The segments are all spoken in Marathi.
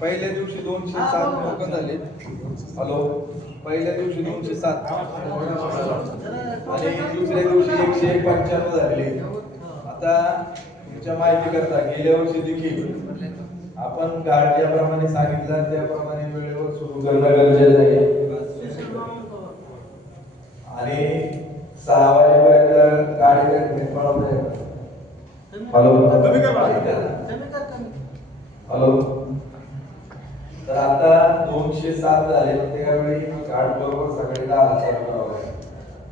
पहिल्या दिवशी 207 टोकन झाले. हॅलो, पहिल्या दिवशी 207 आणि दुसऱ्या दिवशी 195 झाले. आता तुमच्या माहिती करता गेल्या वर्षी देखील आपण ज्याप्रमाणे सांगितलं त्याप्रमाणे वेळेवर सुरू करणं गरजेचं आहे आणि 6 वाजेपर्यंत गाडी पळवते. हॅलो, हॅलो, तर आता 207 झाले. त्यावेळी गाडी बरोबर सकाळी 10 चालू करावं लागेल.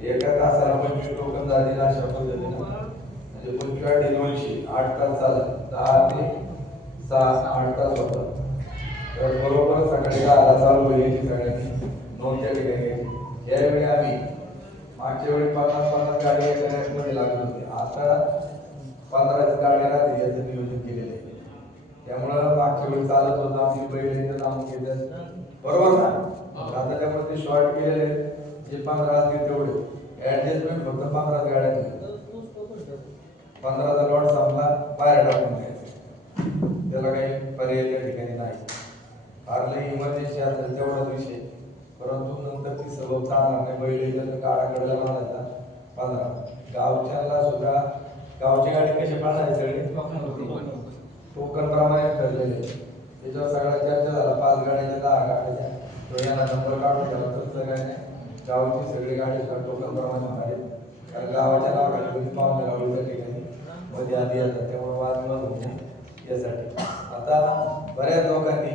एका तासाला 25 टोकन झाले. अशा पद्धतीने म्हणजे 25 200 8 तास चालत 10 ते 6 8 तास होतात. तर बरोबर सकाळी 10 चालू होईल. सगळ्यांनी नोंद त्या ठिकाणी. यावेळी आम्ही मागच्या वेळी 50 गाड्या एका मध्ये लागत होते. आता 15 गाड्या राहतील याचं नियोजन केलेलं आहे. त्यामुळं मागच्या वेळी चालत होतं आम्ही बैल लावून घेतात, बरोबर ना. आता त्यामध्ये शॉर्ट केलेले जे 15 असतील तेवढे ऍडजस्टमेंट फक्त 15 गाड्या 15चा लॉट संपला बाहेर टाकून द्यायचं. त्याला काही पर्याय त्या ठिकाणी नाही. फारला इमर्जन्सी असेल तेवढाच विषय, परंतु नंतर ती सबब चालणार नाही. बैल गाडाकडे लावायचा 15 गावच्याला सुद्धा गावची गाडी कशी पाहणार सगळी टोकन प्रमाणे ठरलेले. त्याच्यावर सगळ्या चर्चा झाला. 5 गाड्याच्या 10 गाड्याच्या तो याला नंबर काढून द्यावा. तसं काय नाही, गावची सगळी गाडी टोकन प्रमाणे काढेल. कारण गावाच्या नावाखाली पाहुणे राहू त्या ठिकाणी मध्ये आधी येतात. त्यामुळे वाद न होणे यासाठी आता बऱ्याच लोकांनी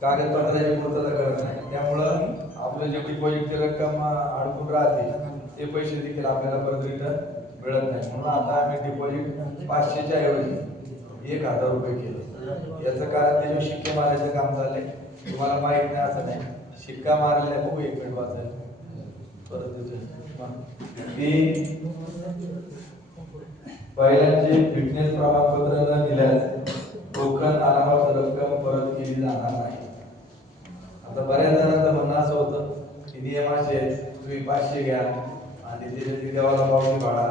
कागदपत्राची पूर्तता करत नाही. त्यामुळं आपलं जे डिपॉझिटची रक्कम अडकून राहते ते पैसे देखील आपल्याला परत रिटर्न मिळत नाही. म्हणून आता आम्ही डिपॉझिट 500च्या ऐवजी 1000 रुपये केलं. याचं कारण ते शिक्के मारायचं काम चाललंय. तुम्हाला माहित नाही असं नाही, शिक्का मारलाय. बघू एक मिनिट वाचायला परत पहिल्यांचे फिटनेस प्रमाणपत्र न दिल्यास टोकन अनामत रक्कम परत केली जाणार नाही. आता बऱ्याच जणांचं म्हणणं असं होतं की नियम असे तुम्ही 500 घ्या आणि त्याच्या देवाला पावती भाडा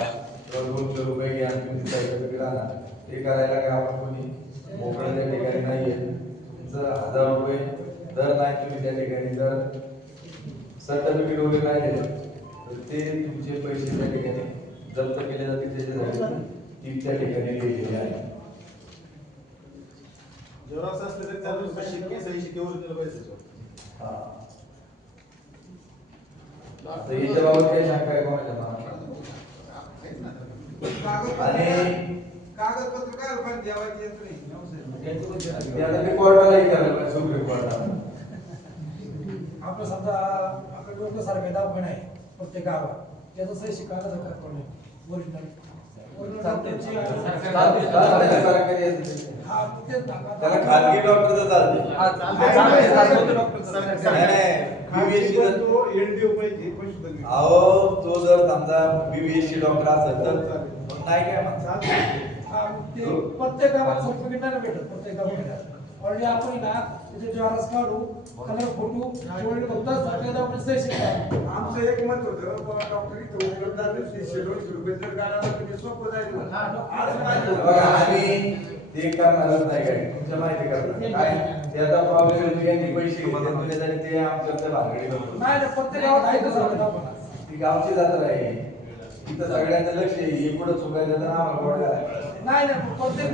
200 रुपये घ्या तुम्ही तिकडे राहणार. ते करायला काय आपण कोणी मोकळं त्या ठिकाणी नाहीये. तुमचं 1000 रुपये दर नाही, तुम्ही त्या ठिकाणी जर सर्टिफिकेट वगैरे नाही दिले तर ते तुमचे पैसे त्या ठिकाणी जप्त केले जातील. त्याच्यासाठी ती त्या ठिकाणी लिहिलेली आहे. जेव्हा असलं तरी चालू शिक्के सही शिक्केवर दिलं पाहिजे. हा, आता याच्या बाबत काही शंका आहे कोणाच्या आणि कागदपत्र काय पण द्यावायची कोर्टालाही करायला पाहिजे. सुप्रीम कोर्टाला आपलं समजा आपल्या डोकं सारखं दवाखाना आहे प्रत्येक गावात, त्याचं सही शिकायला दरकार पडणे ओरिजिनल त्याला खाजगी डॉक्टर चालते. अहो तो जर समजा बीबीएससी डॉक्टर असेल तर नाही काय म्हणतात. प्रत्येक गावात सर्टिफिकेट नाही भेटत. प्रत्येक गावात ऑलरेडी आपण ना तिथे जेआरएस काढू, कलर फोटो जेवढे बघतात सगळे आपण सही शिकायला. आमचं एक मत होतं डॉक्टर इथं उपलब्ध ₹200 जर काढायला तुम्ही सोपं जाईल. आम्ही ते करणारच नाही. काय तुमच्या माहिती करता काय त्याचा प्रॉब्लेम यांनी पैसे घेतले तुझ्यासाठी ते आमच्या भानगडी करतो. नाही प्रत्येक गावात आहे तसं दवाखाना. ती गावची जत्रा आहे. इथं सगळ्यांचं लक्ष आहे. हे पुढे चुकायचं तर आम्हाला गोड करायला नाही नाही प्रत्येक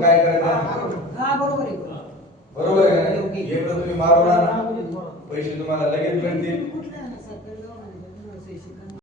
काय करायचं. बरोबर आहे. बरोबर आहे. एकदा तुम्ही मारवणार पैसे तुम्हाला लगेच मिळतील.